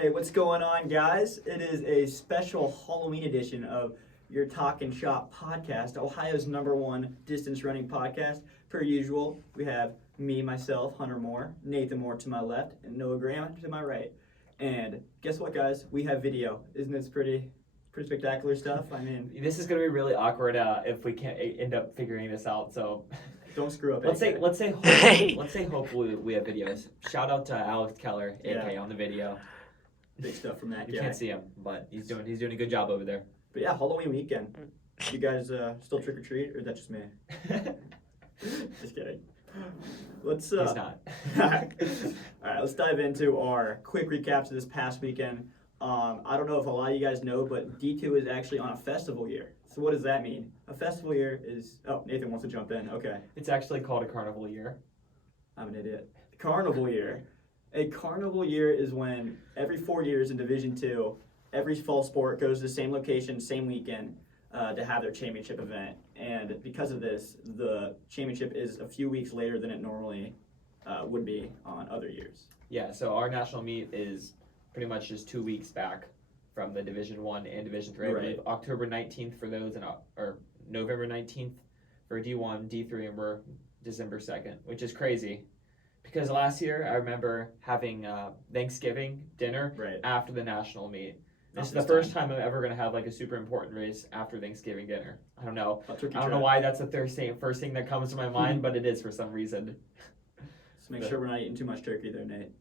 Hey, what's going on, guys? It is a special Halloween edition of your Talkin Shop podcast, Ohio's #1 distance running podcast. Per usual, we have me, myself, Hunter Moore, Nathan Moore to my left, and Noah Graham to my right. And guess what, guys? We have video. Isn't this pretty spectacular stuff? I mean, this is going to be really awkward if we can't end up figuring this out. So don't screw up. Let's say hopefully we have videos. Shout out to Alex Keller, AK, on the video. Big stuff from that guy. You can't see him, but he's doing a good job over there. But yeah, Halloween weekend. You guys still trick or treat, or is that just me? Just kidding. He's not. All right, let's dive into our quick recaps of this past weekend. I don't know if a lot of you guys know, but D2 is actually on a festival year. So what does that mean? A festival year is... Oh, Nathan wants to jump in. Okay. It's actually called a carnival year. I'm an idiot. Carnival year. A carnival year is when every 4 years in Division II, every fall sport goes to the same location, same weekend, to have their championship event. And because of this, the championship is a few weeks later than it normally would be on other years. Yeah, so our national meet is pretty much just 2 weeks back from the Division I and Division III. Right. I believe October 19th for those, or November 19th for D1, D3, and we're December 2nd, which is crazy. Because last year, I remember having Thanksgiving dinner after the national meet. This is the first time I'm ever going to have like a super important race after Thanksgiving dinner. I don't know. I don't know why that's the first thing that comes to my mind, but it is for some reason. Just make sure we're not eating too much turkey there, Nate.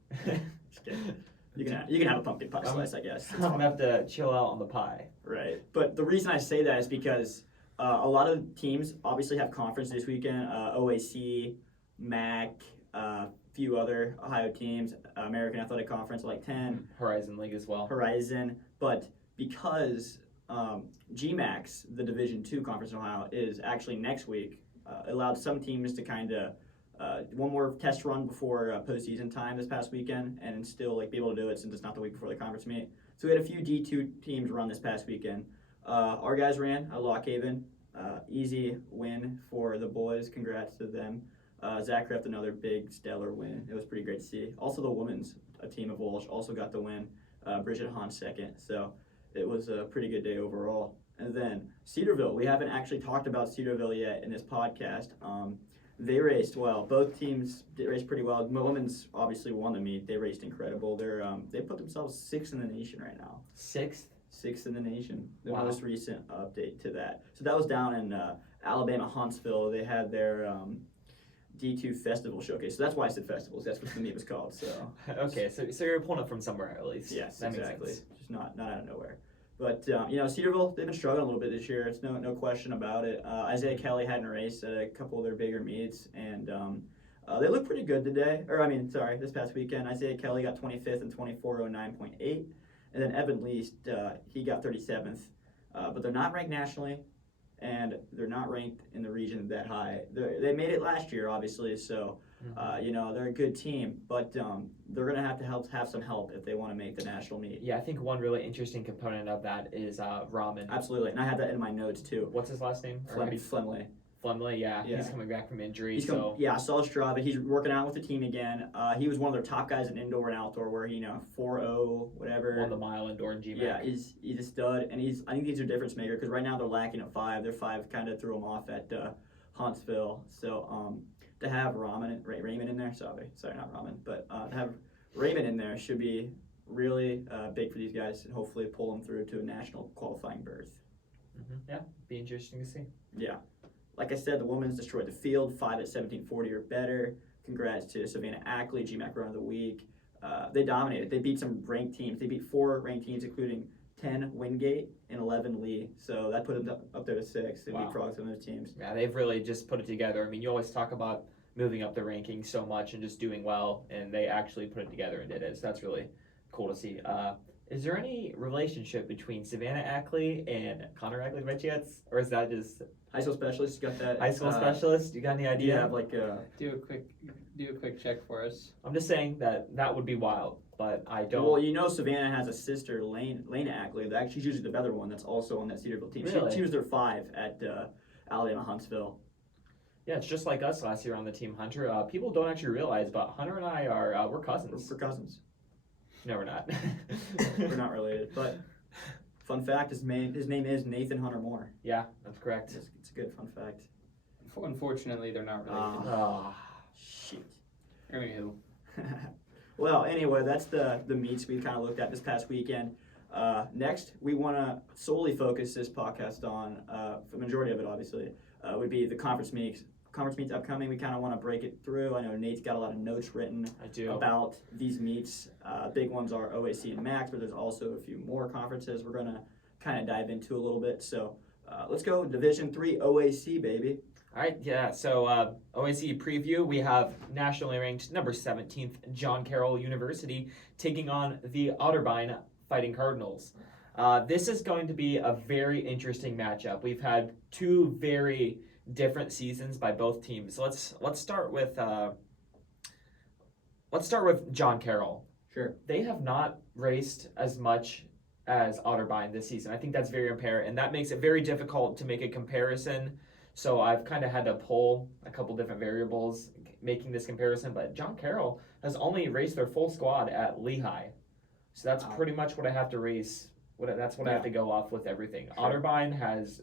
Just kidding. You can have a pumpkin pie slice, I guess. I'm going to have to chill out on the pie. Right. But the reason I say that is because a lot of teams obviously have conference this weekend. OAC, MAC, few other Ohio teams, American Athletic Conference, like 10. Horizon League as well. Horizon. But because GMAX, the Division II conference in Ohio, is actually next week, allowed some teams to kind of one more test run before postseason time this past weekend and still be able to do it since it's not the week before the conference meet. So we had a few D2 teams run this past weekend. Our guys ran at Lockhaven. Easy win for the boys. Congrats to them. Zach Kraft, another big stellar win. It was pretty great to see. Also the women's team of Walsh also got the win. Bridget Hahn second. So it was a pretty good day overall. And then Cedarville. We haven't actually talked about Cedarville yet in this podcast. They raced well. Both teams raced pretty well. The women's obviously won the meet. They raced incredible. They put themselves 6th in the nation right now. 6th? 6th in the nation. The most recent update to that. So that was down in Alabama, Huntsville. They had their D2 Festival Showcase. So that's why I said festivals. That's what the meet was called. So okay, so you're pulling it from somewhere at least. Yes, that exactly. Makes sense. Just not out of nowhere. But Cedarville, they've been struggling a little bit this year. It's no question about it. Isaiah Kelly hadn't raced at a couple of their bigger meets, and they look pretty good today. This past weekend, Isaiah Kelly got 25th and 24:09.8, and then Evan Least, he got 37th. But they're not ranked nationally, and they're not ranked in the region that high. They made it last year, obviously, so they're a good team, but they're going to have some help if they want to make the national meet. Yeah, I think one really interesting component of that is Rahman. Absolutely, and I had that in my notes too. What's his last name? Flemley. Flemley, yeah. He's coming back from injury. I saw Strava. He's working out with the team again. He was one of their top guys in indoor and outdoor, where 4.0 whatever. Won the mile indoor in GMAC. Yeah, he's a stud, and I think he's a difference maker because right now they're lacking at 5. Their 5 kind of threw him off at Huntsville. So to have Raymond in there, sorry, not Ramen, but to have Raymond in there should be really big for these guys and hopefully pull them through to a national qualifying berth. Mm-hmm. Yeah, be interesting to see. Yeah. Like I said, the women's destroyed the field, 5 at 17:40 or better. Congrats to Savannah Ackley, GMAC Run of the Week. They dominated. They beat some ranked teams. They beat 4 ranked teams, including 10 Wingate and 11 Lee. So that put them up there to 6. They beat frogs on those teams. Yeah, they've really just put it together. I mean, you always talk about moving up the rankings so much and just doing well, and they actually put it together and did it. So that's really cool to see. Is there any relationship between Savannah Ackley and Connor Ackley by chance? Or is that just... High school specialist, you got that? High school specialist? You got any idea? Yeah, do a quick check for us. I'm just saying that would be wild, but I don't... Well, Savannah has a sister, Lena Ackley. She's usually the other one that's also on that Cedarville team. Really? She was their 5 at Alabama Huntsville. Yeah, it's just like us last year on the team, Hunter. People don't actually realize, but Hunter and I we're cousins. We're cousins. No, we're not. We're not related. But fun fact, his name is Nathan Hunter Moore. Yeah, that's correct. It's a good fun fact. Unfortunately, they're not related. Oh. Shit. Anywho, Well, anyway, that's the meets we kind of looked at this past weekend. Next, we want to solely focus this podcast on, the majority of it obviously, would be the conference meets. Conference meets upcoming, we kind of want to break it through. I know Nate's got a lot of notes written I do. about these meets. Big ones are OAC and MAX, but there's also a few more conferences we're going to kind of dive into a little bit. So let's go Division III OAC, baby. All right, yeah, so OAC preview, we have nationally ranked number 17th John Carroll University taking on the Otterbein Fighting Cardinals. This is going to be a very interesting matchup. We've had two very different seasons by both teams. Let's start with John Carroll. Sure. They have not raced as much as Otterbein this season. I think that's very apparent, and that makes it very difficult to make a comparison. So I've kind of had to pull a couple different variables making this comparison, but John Carroll has only raced their full squad at Lehigh. So that's pretty much what I have to race. That's what I have to go off with everything. Sure. Otterbein has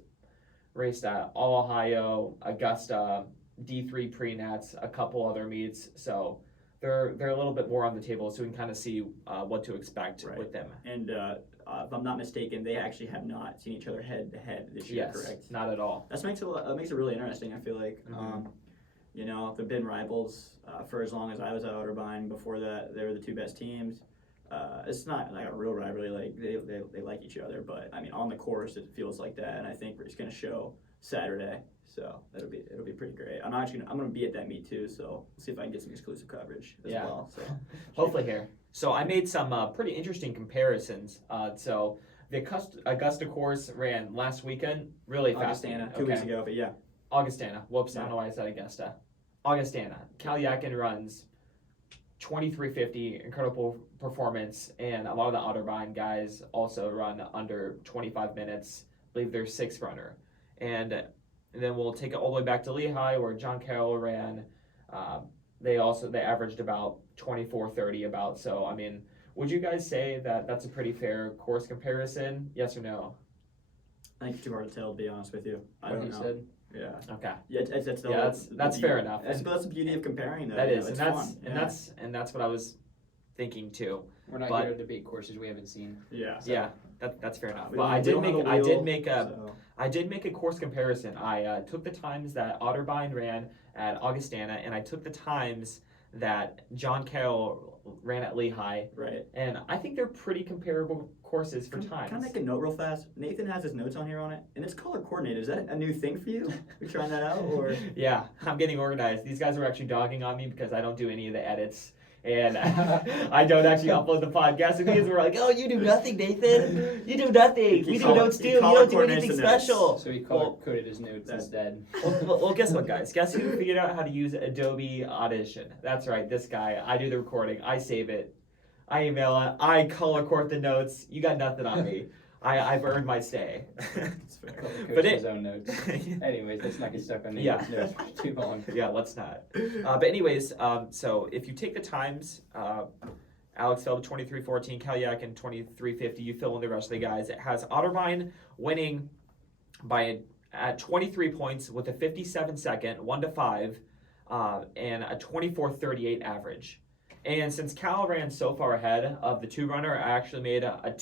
raced at All Ohio, Augusta, D3 pre-nats, a couple other meets. So they're a little bit more on the table, so we can kind of see what to expect with them. And if I'm not mistaken, they actually have not seen each other head to head this year, Yes, correct? not at all. That makes it really interesting. I feel like, Mhm. they've been rivals for as long as I was at Otterbein. Before that, they were the two best teams. It's not like a real rivalry, like they like each other, but I mean on the course it feels like that, and I think it's going to show Saturday, so it'll be pretty great. I'm going to be at that meet too, so we'll see if I can get some exclusive coverage as well. So Hopefully here. So I made some pretty interesting comparisons. So the Augusta course ran last weekend, really fast. Augustana, 2 weeks ago, but yeah. Augustana. Whoops, I don't know why I said Augusta. Augustana. Kalyakin runs 23:50, incredible performance, and a lot of the Otterbein guys also run under 25 minutes. I believe they're sixth runner. And then we'll take it all the way back to Lehigh, where John Carroll ran. They averaged about 24:30 about. So I mean, would you guys say that that's a pretty fair course comparison? Yes or no? I think it's too hard to tell, to be honest with you. I what don't he know. said. Yeah. Okay. Yeah, That's fair enough. That's the beauty of comparing, though. That is, it's and fun. that's what I was thinking too. We're not here to debate courses we haven't seen. Yeah. Yeah, that's fair enough. We But don't- I we did don't have make a I did wheel, make a so- I did make a course comparison. I took the times that Otterbein ran at Augustana, and I took the times that John Carroll ran at Lehigh, Right. and I think they're pretty comparable courses for Can I times. make a note real fast? Nathan has his notes on here on it, and it's color coordinated. Is that a new thing for you? You trying that out, or? Yeah, I'm getting organized. These guys are actually dogging on me because I don't do any of the edits. And I don't actually upload the podcast. And these were like, "Oh, you do nothing, Nathan. You do nothing. We do notes too. You don't do anything special." So he color-coded his notes instead. Well, guess what, guys? Guess who figured out how to use Adobe Audition? That's right, this guy. I do the recording. I save it. I email it. I color court the notes. You got nothing on me. I've earned my stay. It's fair. But his own notes. Anyways, let's not get stuck on Nathan's notes for too long. Yeah, let's not. But anyways, so if you take the times, Alex fell to 23:14, Kalyakin 23:50. You fill in the rest of the guys. It has Otterbein winning at 23 points with a 57-second 1-5, and a 24:38 average. And since Cal ran so far ahead of the two runner, I actually made a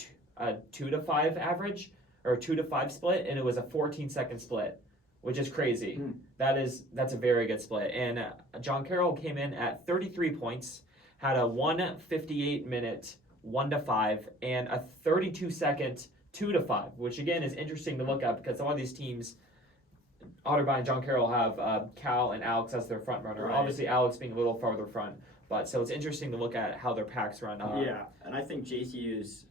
2-5 average or 2-5 split, and it was a 14-second split, which is crazy. That's a very good split. And John Carroll came in at 33 points, had a 1:58 minute 1-5, and a 32-second 2-5, which again is interesting to look at because a lot of these teams, Otterbein and John Carroll, have Cal and Alex as their front runner. Right. Obviously, Alex being a little farther front. But so it's interesting to look at how their packs run. Yeah, and I think JCU's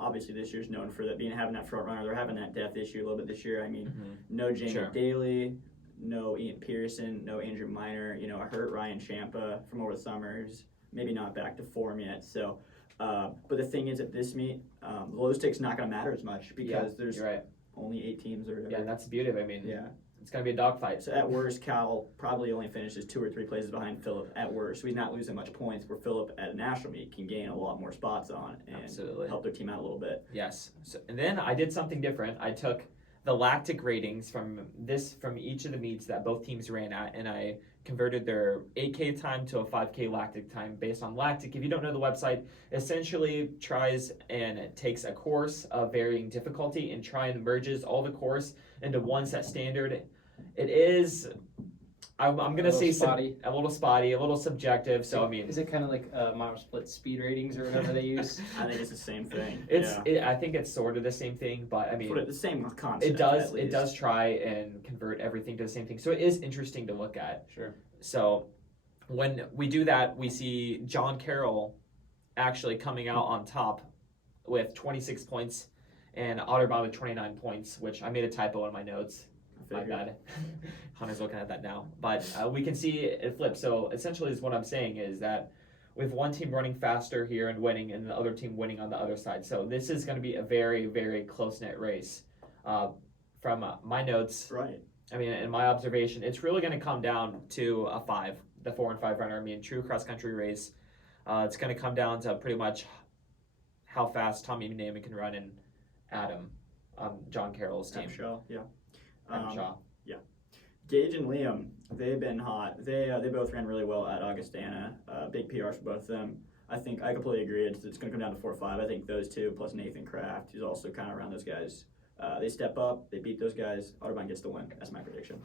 obviously this year's known for that having that front runner. They're having that depth issue a little bit this year. I mean, no Jamie Daly, no Ian Pearson, no Andrew Minor. A hurt Ryan Champa from over the summers. Maybe not back to form yet. So, but the thing is, at this meet, the low stick's not going to matter as much because there's you're right. only 8 teams or whatever. Yeah, that's the beauty of it. I mean, Yeah. It's going to be a dogfight. So at worst, Cal probably only finishes 2 or 3 places behind Phillip at worst. So he's not losing much points, where Phillip at a national meet can gain a lot more spots on and Absolutely. help their team out a little bit. Yes. So, and then I did something different. I took the lactic ratings from each of the meets that both teams ran at, and I converted their 8K time to a 5K lactic time based on lactic. If you don't know the website, essentially tries and takes a course of varying difficulty and try and merges all the course into one set standard. It is, I'm going to say a little spotty, a little subjective. So I mean, is it kind of like mile split speed ratings or whatever they use? I think it's the same thing. I think it's sort of the same thing, but I mean, the same concept. It does try and convert everything to the same thing. So it is interesting to look at. Sure. So when we do that, we see John Carroll actually coming out on top with 26 points and Otterbein with 29 points, which I made a typo in my notes. My bad. Hunter's looking at that now. But we can see it flip. So essentially is what I'm saying is that with one team running faster here and winning and the other team winning on the other side. So this is going to be a very, very close-knit race. From my notes, right. I mean, in my observation, it's really going to come down to a 5, the 4 and 5 runner. I mean, true cross-country race. It's going to come down to pretty much how fast Tommy Naaman can run and Adam, John Carroll's team. Shaw, yeah. Shaw. Yeah. Gage and Liam, they've been hot. They both ran really well at Augustana. Big PRs for both of them. I think I completely agree. It's going to come down to 4 or 5. I think those two plus Nathan Kraft, who's also kind of around those guys. They step up. They beat those guys. Otterbein gets the win. That's my prediction.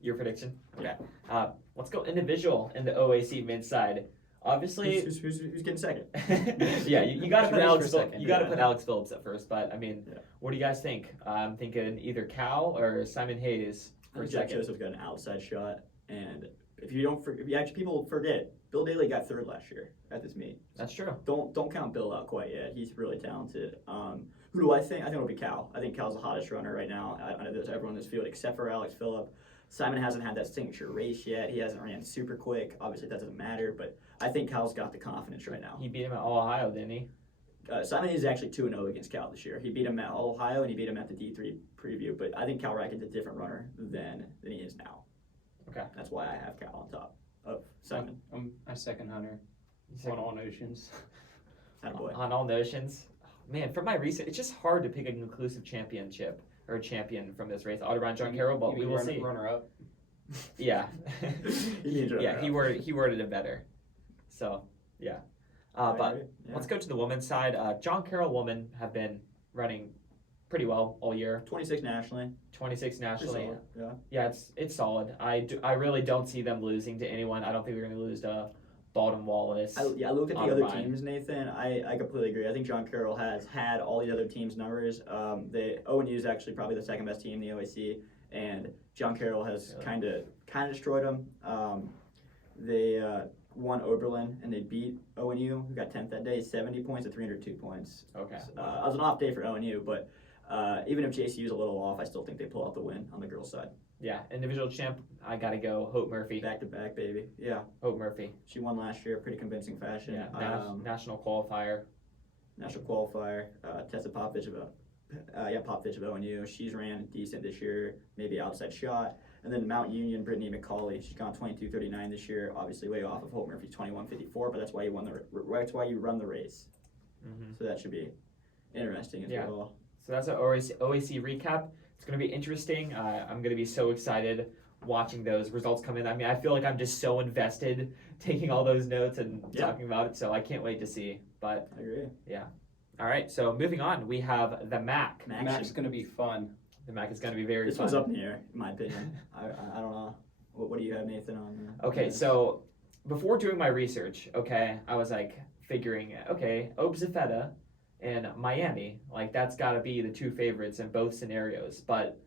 Your prediction? Okay. Yeah. Let's go individual in the OAC mid-side. Obviously, who's getting second? Yeah, you got to put Alex. Second. Put Alex Phillips at first. But I mean, What do you guys think? I'm thinking either Cal or Simon Hayes for Jack second. Joseph's got an outside shot, and if people forget, Bill Daly got 3rd last year at this meet. That's true. Don't count Bill out quite yet. He's really talented. Who do I think? I think it'll be Cal. I think Cal's the hottest runner right now. I know there's everyone in this field except for Alex Phillip. Simon hasn't had that signature race yet. He hasn't ran super quick. Obviously, that doesn't matter, but I think Cal's got the confidence right now. He beat him at Ohio, didn't he? Simon is actually 2-0 against Cal this year. He beat him at Ohio and he beat him at the D3 preview, but I think Cal Rackett's a different runner than he is now. Okay. That's why I have Cal on top of Simon. I second Hunter on all notions. Attaboy. On all notions. Man, from my research, it's just hard to pick a conclusive championship or champion from this race. Otterbein, John Carroll, but we will see. Runner up. Yeah. Yeah, he worded it better. So, yeah. But let's go to the women's side. John Carroll women have been running pretty well all year. 26 nationally. 26 nationally. Solid. Yeah, it's solid. I really don't see them losing to anyone. I don't think they're going to lose to Baldwin Wallace. I looked at the other teams, Nathan. I completely agree. I think John Carroll has had all the other teams' numbers. ONU is actually probably the second best team in the OAC, and John Carroll has kind of destroyed them. They won Oberlin, and they beat ONU, who got 10th that day, 70 points to 302 points. Okay. It was an off day for ONU, but even if JCU is a little off, I still think they pull out the win on the girls' side. Yeah, individual champ, I got to go Hope Murphy. Back to back, baby. Yeah. Hope Murphy. She won last year, pretty convincing fashion. Yeah, national qualifier. National qualifier. Tessa Popovich of ONU. She's ran decent this year, maybe outside shot. And then Mount Union, Brittany McCauley. She's gone 22:39 this year. Obviously, way off of Hope Murphy's 21:54, but that's why you run the race. Mm-hmm. So that should be interesting as well. So that's an OAC recap. It's going to be interesting. I'm going to be so excited watching those results come in. I mean, I feel like I'm just so invested taking all those notes and talking about it, so I can't wait to see. But I agree. Yeah. All right, so moving on, we have the MAC. MAC's going to be fun. The MAC is going to be very This fun. one's up in the air, in my opinion. I don't know. What do you have, Nathan, on? Okay, so before doing my research, I was like figuring, Obzafeta and Miami, like that's got to be the 2 favorites in both scenarios. But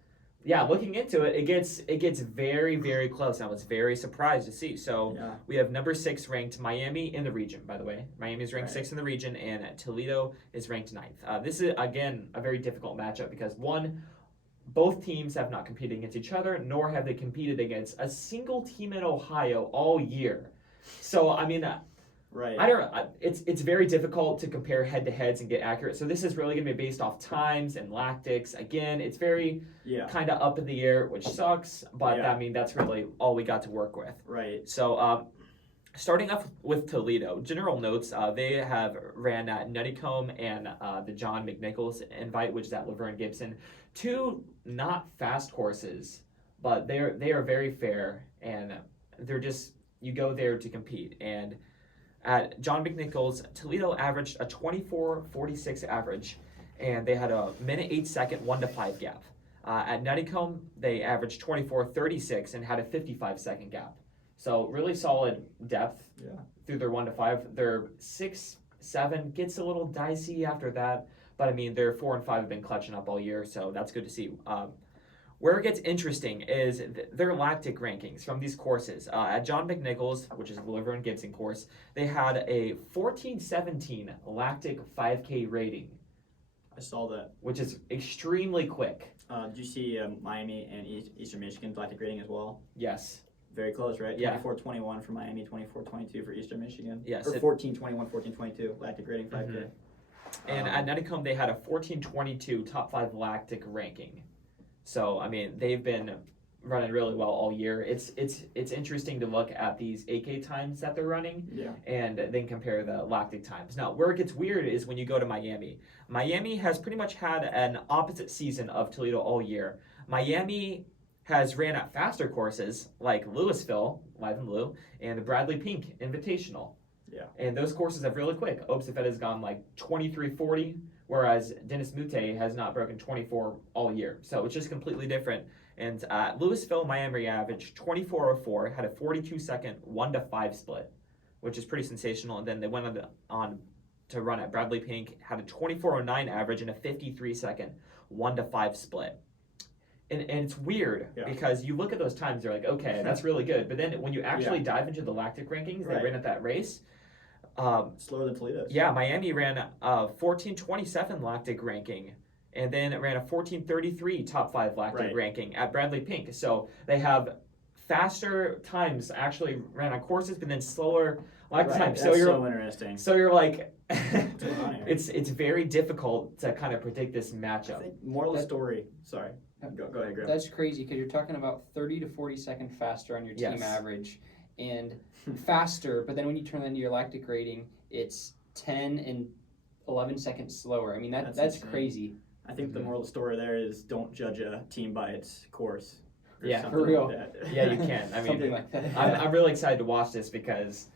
yeah, looking into it, it gets very, very close. I was very surprised to see. So we have number 6 ranked Miami in the region, by the way. Miami is ranked 6th in the region, and Toledo is ranked 9th. This is, again, a very difficult matchup because, one, both teams have not competed against each other, nor have they competed against a single team in Ohio all year. So, I mean, Right. It's very difficult to compare head-to-heads and get accurate. So this is really going to be based off times and lactics. Again, it's very kind of up in the air, which sucks. But I mean, that's really all we got to work with. Right. So starting off with Toledo, general notes, they have ran at Nuttycombe and the John McNichols Invite, which is at Laverne Gibson. Two not fast courses, but they are very fair, and they're just, you go there to compete. And at John McNichols, Toledo averaged a 24:46 average, and they had a minute 8 second 1 to 5 gap. At Nuttycombe, they averaged 24:36 and had a 55 second gap. So really solid depth through their 1 to 5. Their 6, 7 gets a little dicey after that, but I mean their 4 and 5 have been clutching up all year, so that's good to see. Where it gets interesting is their lactic rankings from these courses. At John McNichols, which is the Laverne Gibson course, they had a 14:17 lactic 5K rating. I saw that. Which is extremely quick. Did you see Miami and Eastern Michigan's lactic rating as well? Yes. Very close, right? Yeah. 24:21 for Miami, 24:22 for Eastern Michigan. Yes. Or 14:21, 14:22 lactic rating 5K. Mm-hmm. And at Nuttycombe, they had a 14:22 top 5 lactic ranking. So, I mean, they've been running really well all year. It's interesting to look at these 8K times that they're running and then compare the lactic times. Now, where it gets weird is when you go to Miami. Miami has pretty much had an opposite season of Toledo all year. Miami has ran at faster courses like Louisville, Live and Blue, and the Bradley Pink Invitational. Yeah. And those courses have really quick. Obsafet has gone like 23:40, whereas Dennis Mute has not broken 24 all year. So it's just completely different. And Louisville, Miami averaged 24:04, had a 42 second 1 to 5 split, which is pretty sensational. And then they went on to run at Bradley Pink, had a 24:09 average and a 53 second 1 to 5 split. And it's weird because you look at those times, you're like, okay, that's really good. But then when you actually dive into the lactic rankings they ran at that race, slower than Toledo's. Yeah, Miami ran a 14:27 lactic ranking, and then it ran a 14:33 top 5 lactic ranking at Bradley Pink. So they have faster times actually ran on courses, but then slower lactic times. That's so interesting. So you're like, it's very difficult to kind of predict this matchup. I think moral of the story. Sorry. Go ahead, Graham. That's crazy because you're talking about 30 to 40 second faster on your team average and faster, but then when you turn that into your lactic rating, it's 10 and 11 seconds slower. I mean, that's crazy. I think the moral of the story there is don't judge a team by its course. Yeah, for real. Like that. Yeah, you can. I mean, something like that. I'm really excited to watch this because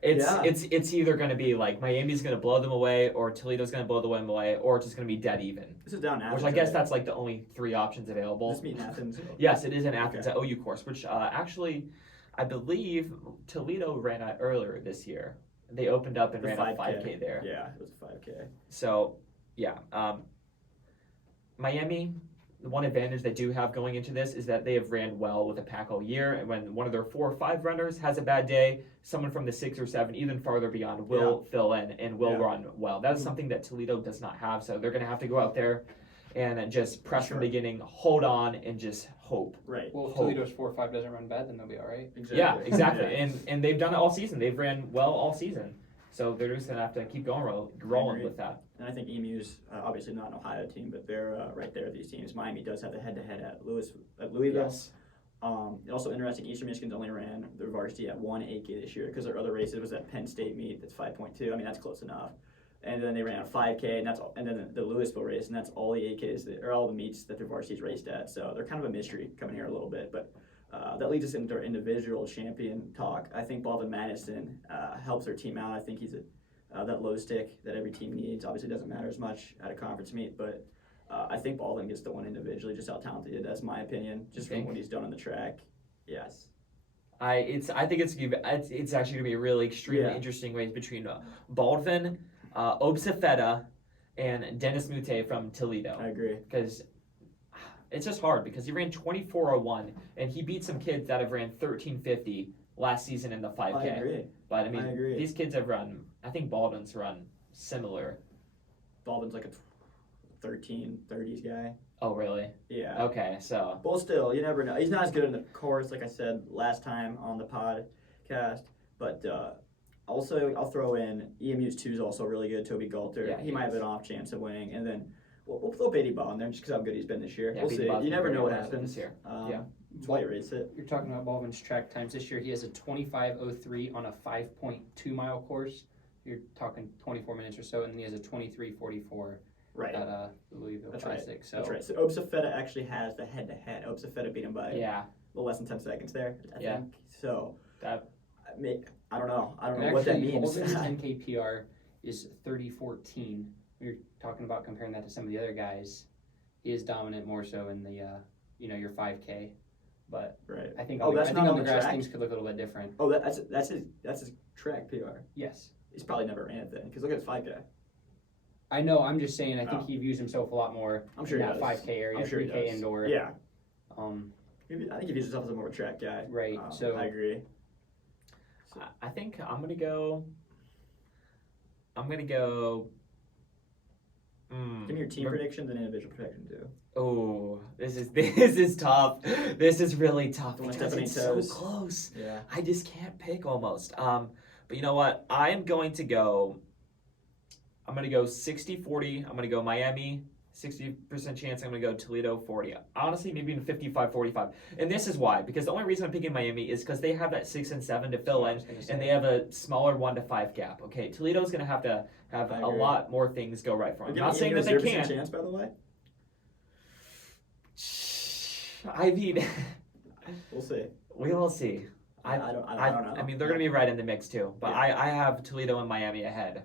it's either going to be like Miami's going to blow them away, or Toledo's going to blow them away, or it's just going to be dead even. This is down in Athens. Which I guess that's like the only 3 options available. Just meet in Athens. Yes, it is in Athens at OU course, which actually I believe Toledo ran at earlier this year. They opened up and ran a 5K there. Yeah, it was a 5K. So, yeah. Miami, the one advantage they do have going into this is that they have ran well with a pack all year, and when one of their 4 or 5 runners has a bad day, someone from the 6 or 7, even farther beyond, will fill in and will run well. That's something that Toledo does not have, so they're going to have to go out there and just press from the beginning, hold on, and just hope. Right. Well, if Toledo's 4 or 5 doesn't run bad, then they'll be all right. Exactly. Yeah, exactly. And they've done it all season. They've ran well all season. So they're just going to have to keep going rolling with that. And I think EMU's obviously not an Ohio team, but they're right there with these teams. Miami does have the head-to-head at Louisville. Yes. Also interesting, Eastern Michigan's only ran their varsity at 1 8K this year because their other races was at Penn State meet that's 5.2. I mean, that's close enough. And then they ran a 5K, and then the Louisville race, and that's all the 8Ks, or all the meets that their varsity's raced at. So they're kind of a mystery coming here a little bit, but that leads us into our individual champion talk. I think Baldwin Madison helps their team out. I think he's that low stick that every team needs. Obviously, doesn't matter as much at a conference meet, but I think Baldwin gets the one individually, just how talented he is. That's my opinion, just from what he's done on the track. Yes. I think it's actually gonna be a really extremely interesting race between Baldwin, Obsafeta, and Dennis Mute from Toledo. I agree. Because it's just hard because he ran 24:01 and he beat some kids that have ran 13:50 last season in the 5K. I agree. But I mean, these kids have run. I think Baldwin's run similar. Baldwin's like a 13:30s guy. Oh really? Yeah. Okay, so. Well, still, you never know. He's not as good in the course, like I said last time on the podcast. But Also, I'll throw in EMU's 2 is also really good. Toby Galter. Yeah, he might have an off chance of winning. And then we'll throw Beatty Ball in there just because how good he's been this year. Yeah, We'll Beatty see. Ball's You been never very know what well happens. this year. Yeah. That's why he rates it. You're talking about Baldwin's track times this year. He has a 25:03 on a 5.2 mile course. You're talking 24 minutes or so, and then he has a 23:44 Right. at Louisville That's Classic. right. So That's right. So Obsafeta actually has the head-to-head. Obsafeta beat him by Yeah. a little less than 10 seconds there, I Yeah. think. So That I don't know. I don't and know what that actually, means. Baldwin's 10K PR is 30:14. You're talking about comparing that to some of the other guys. He is dominant more so in the your 5K, but Right. I think Oh, that's I think not on on the the grass track? things could look a little bit different. Oh, that's his track PR. Yes. He's probably never ran it then, because look at his 5K. I know. I'm just saying. I think Oh. he views himself a lot more I'm sure in he that does. 5K area, I'm sure he 3K does. indoor. Yeah. Um, I think he views himself as a more of a track guy. Right, so- I agree. I think I'm gonna go. Give me your team predictions and individual prediction too. Oh, this is tough. This is really tough Don't wanna because step on it's any so toes. close. Yeah. I just can't pick almost. But you know what? I am going to go. I'm gonna go 60-40. I'm gonna go Miami. 60% chance I'm going to go Toledo 40. Honestly, maybe even 55-45. And this is why. Because the only reason I'm picking Miami is because they have that 6 and 7 to fill in, and they have a smaller 1 to 5 gap. Okay, Toledo's going to have a agree. lot more things go right for them. I'm not saying that they 0% can't. chance, by the way. I mean, We'll see. we will see. I don't know. I mean, they're going to be right in the mix too. But Yeah. I have Toledo and Miami ahead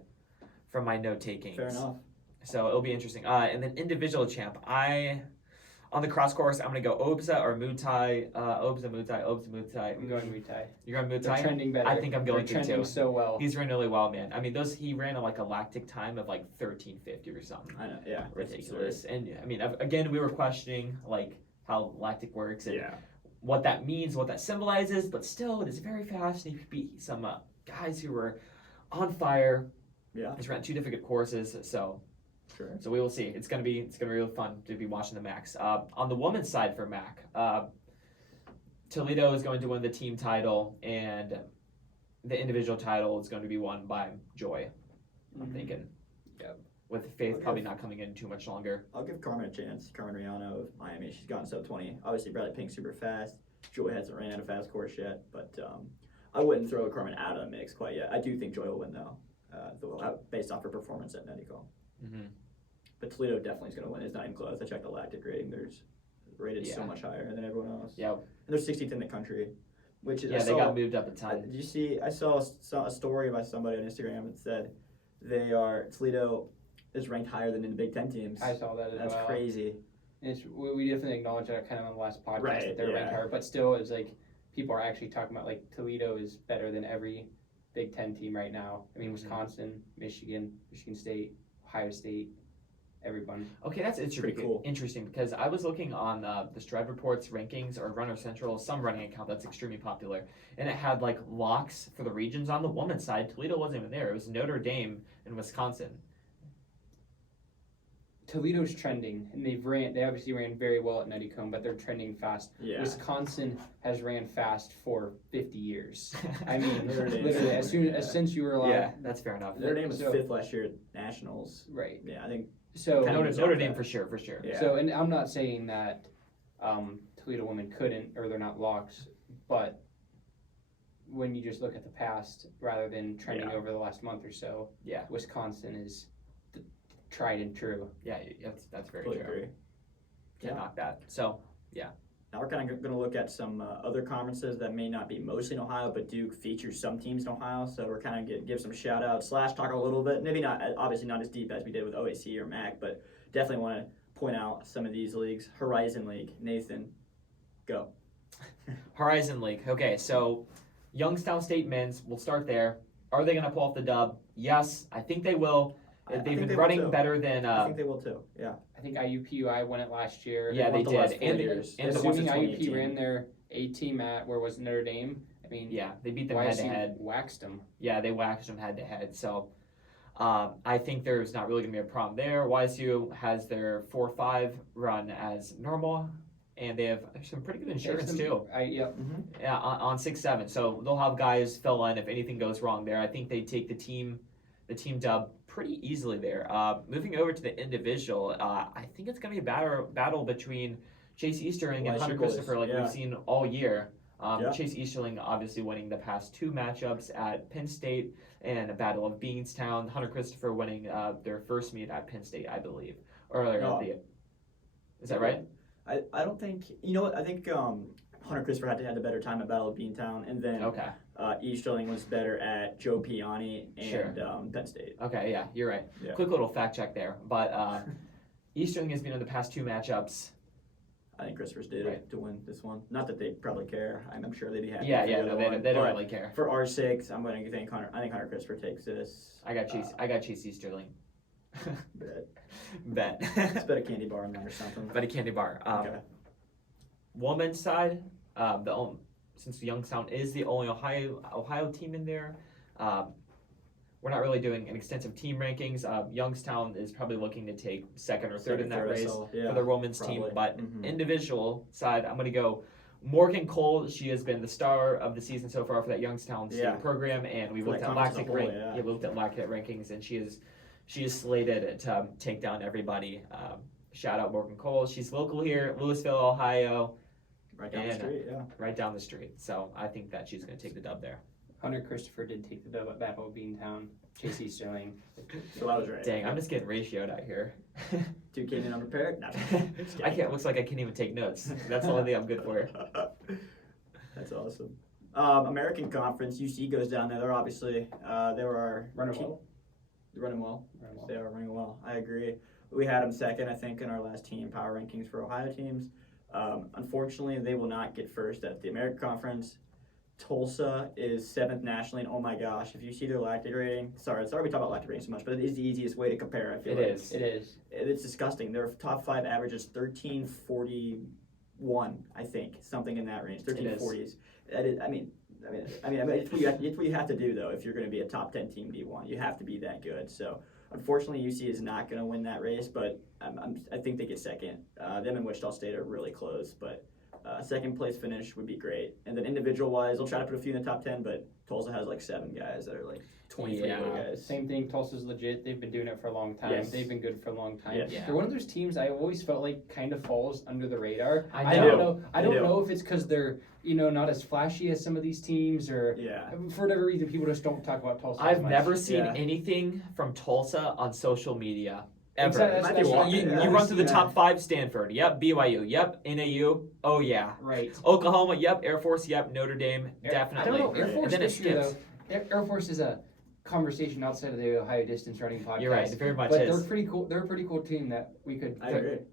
from my note takings. Fair enough. So it'll be interesting. And then individual champ, on the cross course, I'm gonna go Obsa or Mutai. Obsa Mutai. I'm going Mutai. You're going They're Mutai? trending better. I think I'm going They're to trending too. so well. He's running really well, man. I mean, he ran like a lactic time of like 13:50 or something. I know. Yeah. that's Ridiculous. And I mean, again, we were questioning like how lactic works and Yeah. what that means, what that symbolizes, but still, it is very fast. And he beat some guys who were on fire. Yeah. He's ran 2 different courses, so. Sure. So we will see. It's gonna be really fun to be watching the Macs. On the women's side for Mac, Toledo is going to win the team title, and the individual title is going to be won by Joy. I'm thinking. Yep. With Faith Okay. probably not coming in too much longer. I'll give Carmen a chance. Carmen Riano of Miami. She's gone sub 20. Obviously, Bradley Pink's super fast. Joy hasn't ran a fast course yet, but I wouldn't throw Carmen out of the mix quite yet. I do think Joy will win though, based off her performance at Medical. Mm-hmm. But Toledo definitely is going to win. It's not even close. I checked the lactic rating. There's rated so Yeah. much higher than everyone else. Yeah. And they're 16th in the country, which is Yeah, they got moved up a ton. Did you see? I saw a story by somebody on Instagram that said Toledo is ranked higher than in the Big Ten teams. I saw that as That's well. crazy. We definitely acknowledge that kind of on the last podcast Right, that they're yeah. ranked higher, but still, it's like people are actually talking about like Toledo is better than every Big Ten team right now. I mean, Wisconsin, Michigan State, Ohio State, everyone. Okay, that's Pretty cool. interesting because I was looking on the Stride Reports rankings or Runner Central, some running account that's extremely popular, and it had like locks for the regions on the women's side. Toledo wasn't even there. It was Notre Dame and Wisconsin. Toledo's trending, and they obviously ran very well at Nuttycombe, but they're trending fast. Yeah. Wisconsin has ran fast for 50 years. I mean, Notre Dame's literally, somewhere, since you were allowed. Yeah, that's fair enough. Notre Dame was So- 5th last year at Nationals. Right. Yeah, I think. So Kind of Notre Dame that. for sure. Yeah. So, and I'm not saying that Toledo women couldn't or they're not locks, but when you just look at the past rather than trending Yeah. over the last month or so, Yeah. Wisconsin is tried and true. Yeah, that's very Totally true. agree. Can't Yeah. knock that. So Now we're kind of going to look at some other conferences that may not be mostly in Ohio, but do feature some teams in Ohio. So we're kind of give some shout outs / talk a little bit. Maybe not, obviously not as deep as we did with OAC or MAC, but definitely want to point out some of these leagues. Horizon League, Nathan, go. Horizon League. Okay, so Youngstown State men's. We'll start there. Are they going to pull off the dub? Yes, I think they will. I They've think been they will running too. better than. I think they will too. Yeah. I think IUPUI won it last year. Yeah, won they the did. last 4 And years. and They've won Assuming since IUP 2018. ran their A team at where was Notre Dame. I mean, yeah, they beat them head to YSU head. waxed them. Yeah, they waxed them head to head. So I think there's not really going to be a problem there. YSU has their 4-5 run as normal. and they have some pretty good insurance too. Yep. Yeah, on 6-7. So they'll have guys fill in if anything goes wrong there. I think they take the team dub pretty easily there. Moving over to the individual, I think it's going to be a battle between Chase Easterling and Hunter Christopher, like we've seen all year. Chase Easterling obviously winning the past 2 matchups at Penn State and a battle of Beanstown. Hunter Christopher winning their first meet at Penn State, I believe, earlier at the. Is that right? I don't think, you know what, I think Hunter Christopher had the better time at Battle of Beantown, and then Easterling was better at Joe Piani and Penn State. Okay, yeah, you're right. Yeah. Quick little fact check there. But Easterling has been in the past 2 matchups. I think Christopher's did to win this one. Not that they probably care. I'm sure they'd be happy. Yeah, they don't really care. For our sakes, I'm going to think Hunter. I think Hunter Christopher takes this. I got Chase Easterling. Bet. Let's bet a candy bar on that or something. Bet a candy bar. Okay. Women's side, since Youngstown is the only Ohio team in there, we're not really doing an extensive team rankings. Youngstown is probably looking to take second or third in that race for their women's team. But individual side, I'm going to go Morgan Cole. She has been the star of the season so far for that Youngstown State program, and we looked at Lactic rankings, and she is slated to take down everybody. Shout out Morgan Cole. She's local here, Louisville, Ohio. Right down the street, Right down the street. So I think that she's going to take the dub there. Hunter Christopher did take the dub at Battle of Beantown. Chase Easterling. So I was right. Dang, I'm just getting ratioed out here. 2 came in unprepared? No. I can't. Looks like I can't even take notes. That's the only thing I'm good for. That's awesome. American Conference, UC goes down there. They're obviously, they were running well. Running well. They are running well. I agree. We had them second, I think, in our last team power rankings for Ohio teams. Unfortunately, they will not get first at the American Conference. Tulsa is 7th nationally, and oh my gosh, if you see their lactic rating, sorry we talk about lactic rating so much, but it is the easiest way to compare. I feel it is. It's disgusting. Their top 5 averages 1341, I think, something in that range, 1340s. That is, I mean, it's what you have to do though if you're going to be a top 10 team D1. You have to be that good. So unfortunately, UC is not going to win that race, but I think they get second. Them and Wichita State are really close, but. Second place finish would be great. And then individual wise, they'll try to put a few in the top 10, but Tulsa has like 7 guys that are like 23 guys. Same thing, Tulsa's legit. They've been doing it for a long time. Yes. They've been good for a long time. Yes. They're one of those teams I always felt like kind of falls under the radar. I don't know if it's because they're not as flashy as some of these teams, or for whatever reason people just don't talk about Tulsa. I've never seen anything from Tulsa on social media. Ever. Exactly. You run through the top 5, Stanford, yep, BYU, yep, NAU, oh yeah. Right. Oklahoma, yep, Air Force, yep, Notre Dame, definitely. I don't know, Air Force and then this year, though, Air Force is a conversation outside of the Ohio Distance Running podcast. You're right, it very much but is. They're pretty cool. They're a pretty cool team that we could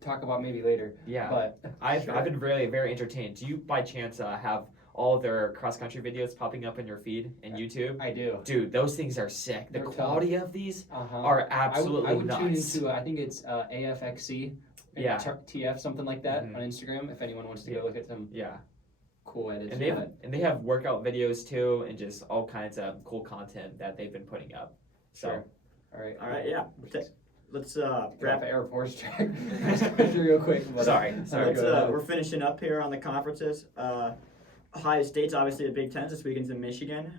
talk about maybe later. Yeah, but I've been really very entertained. Do you by chance have all of their cross-country videos popping up in your feed in YouTube? I do. Dude, those things are sick. The quality of these are absolutely I would nuts. tune into, I think it's AFXC, TF, something like that on Instagram, if anyone wants to go look at some cool edits. And they have workout videos too, and just all kinds of cool content that they've been putting up. So, sure. All right, yeah. Let's wrap Air Force track real quick. Sorry. We're finishing up here on the conferences. Ohio State's obviously the Big Ten's this weekend's in Michigan.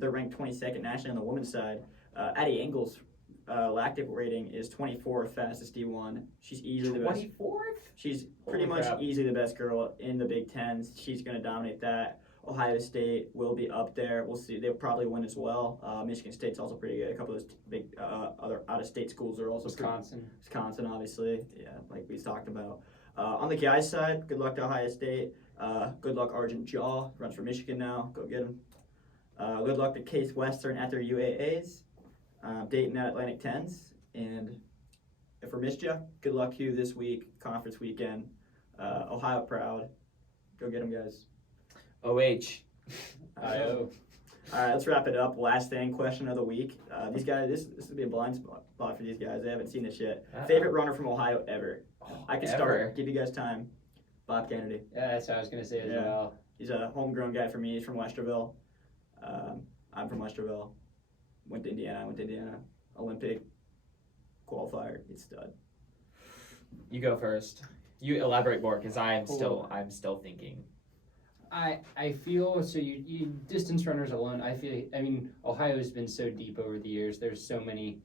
They're ranked 22nd nationally on the women's side. Addie Engel's lactic rating is 24th fastest D1. She's easily the best. 24th? She's pretty much easily the best girl in the Big Ten. She's going to dominate that. Ohio State will be up there. We'll see. They'll probably win as well. Michigan State's also pretty good. A couple of those big other out-of-state schools are also Wisconsin, obviously. Yeah, like we talked about. On the guys' side, good luck to Ohio State. Good luck Argent Jaw, runs for Michigan now. Go get him. Good luck to Case Western at their UAAs. Dayton at Atlantic 10s. And if we missed you, good luck to you this week, conference weekend. Ohio proud. Go get them, guys. OH. All right, let's wrap it up. Last thing, question of the week. These guys, this would be a blind spot for these guys. They haven't seen this yet. Favorite runner from Ohio ever? I can start. Give you guys time. Bob Kennedy. Yeah, that's what I was going to say as well. He's a homegrown guy for me. He's from Westerville. I'm from Westerville. Went to Indiana. Olympic qualifier. He's stud. You go first. You elaborate more because I'm Cool. still thinking. I feel so. You distance runners alone. I mean, Ohio's been so deep over the years. There's so many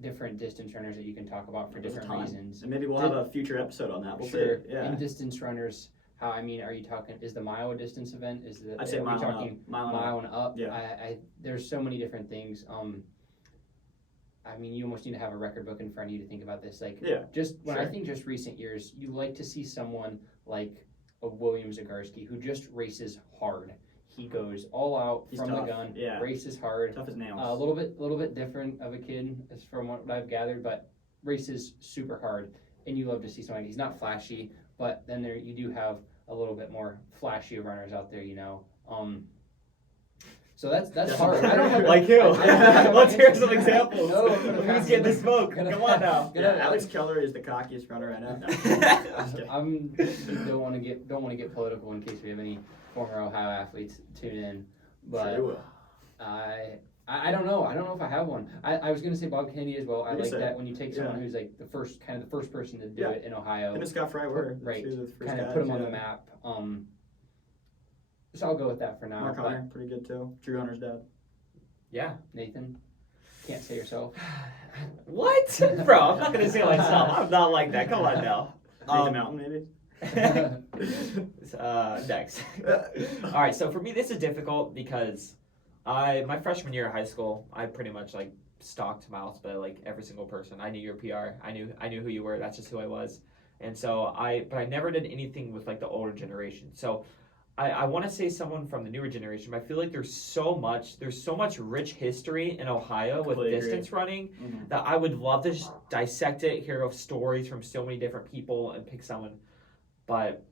different distance runners that you can talk about for There's a different ton. reasons. And maybe we'll have a future episode on that. We'll Sure. see. Yeah. And distance runners. How are you talking? Is the mile a distance event? I'd say are we mile and talking up. Mile and mile up. and up? Yeah. I there's so many different things. I mean, you almost need to have a record book in front of you to think about this. Like, Yeah. just when I Sure. think just recent years, you like to see someone like a William Zagarsky who just races hard. He goes all out He's from tough. the gun, Yeah. races hard. Tough as nails. A little bit different of a kid as from what I've gathered, but races super hard, and you love to see someone. He's not flashy, but then there you do have a little bit more flashy runners out there, So that's hard. I don't have Like who? I don't have Let's hear answers. some examples. No, Who's getting the smoke? Come on now. Yeah, Alex Keller is the cockiest runner I know. No. Just kidding. Don't want to get political in case we have any former Ohio athletes tune in, but Sure will. I don't know. I don't know if I have one. I was gonna say Bob Kennedy as well. I You like said that when you take someone yeah. who's like the first person to do Yeah. it in Ohio. Him and Scott Fry were Right. two of the first Kind of guys, put them on yeah. the map. So I'll go with that for now. Mark but Hunter, pretty good too. Drew Hunter's dad. Yeah. Nathan, can't say yourself. What? Bro, I'm not gonna say myself. I'm not like that. Come on now. Nathan Mountain, maybe. Next. All right, so for me this is difficult because my freshman year of high school, I pretty much like stalked Miles by like every single person. I knew your PR. I knew who you were. That's just who I was. And so but I never did anything with like the older generation. So I want to say someone from the newer generation, but I feel like there's so much rich history in Ohio with Completely agree. distance running Mm-hmm. that I would love to just dissect it, hear of stories from so many different people, and pick someone. But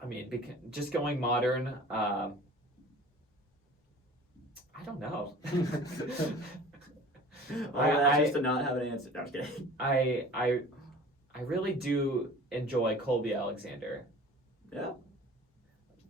I mean, just going modern, I don't know. That's just to not have an answer. No, I'm just kidding. I really do enjoy Colby Alexander. Yeah.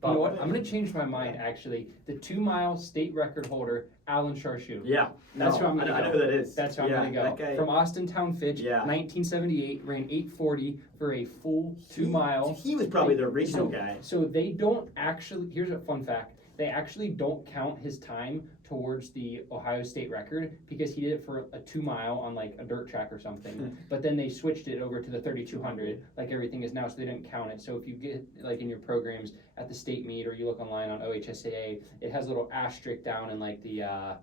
You know what? I'm gonna change my mind. Actually, the 2-mile state record holder, Alan Charshu. Yeah. That's who I'm I gonna know go. who that is. That's where yeah, I'm gonna go. That guy, From Austin Town Fitch, Yeah. 1978, ran 8:40 for a full 2 mile. He was probably the regional guy. So they don't actually. Here's a fun fact: they actually don't count his time towards the Ohio State record because he did it for a 2 mile on like a dirt track or something. But then they switched it over to the 3200, like everything is now, so they didn't count it. So if you get like in your programs at the state meet or you look online on OHSAA, it has a little asterisk down in like the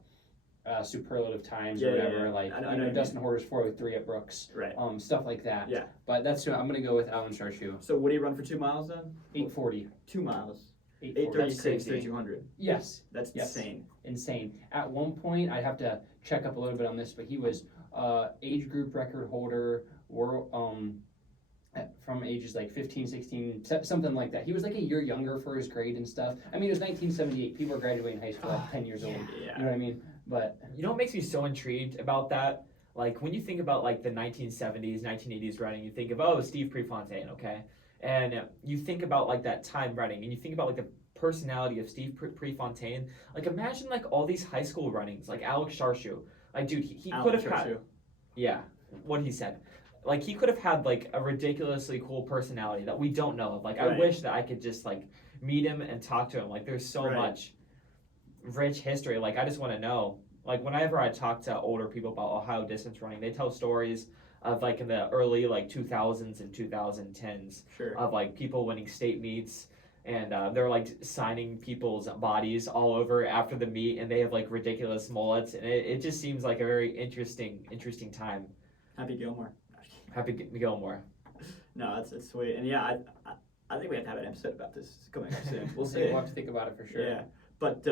superlative times or whatever. Yeah. Like I know Dustin Horder's 403 at Brooks, Right. stuff like that. Yeah. But that's who I'm gonna go with Alan Charshu. So would he run for 2 miles then? 840. 2 miles. 840. 836, crazy. 3200. Yes. That's Yes. insane. Insane. At one point, I'd have to check up a little bit on this, but he was age group record holder, from ages like 15, 16, something like that. He was like a year younger for his grade and stuff. I mean, it was 1978. People were graduating high school at 10 years old. Yeah. You know what I mean? But You know what makes me so intrigued about that? Like when you think about like the 1970s, 1980s running, you think of Steve Prefontaine, okay? And you think about like that time running, and you think about like the personality of Steve Prefontaine. Like imagine like all these high school runnings, like Alex Charshu. Like dude, he could have had, yeah, what he said. Like he could have had like a ridiculously cool personality that we don't know of. Like I Right. wish that I could just like meet him and talk to him. Like there's so Right. much rich history. Like I just want to know. Like whenever I talk to older people about Ohio distance running, they tell stories of like in the early like 2000s and 2010s Sure. of like people winning state meets, and they're like signing people's bodies all over after the meet, and they have like ridiculous mullets, and it just seems like a very interesting time. Happy Gilmore. Happy Gilmore. No, that's sweet. And yeah, I think we have to have an episode about this coming up soon. We'll see. we'll have to think about it for sure. Yeah. But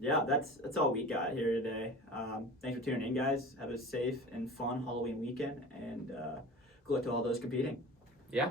yeah, that's all we got here today. Thanks for tuning in, guys. Have a safe and fun Halloween weekend, and good luck to all those competing. Yeah.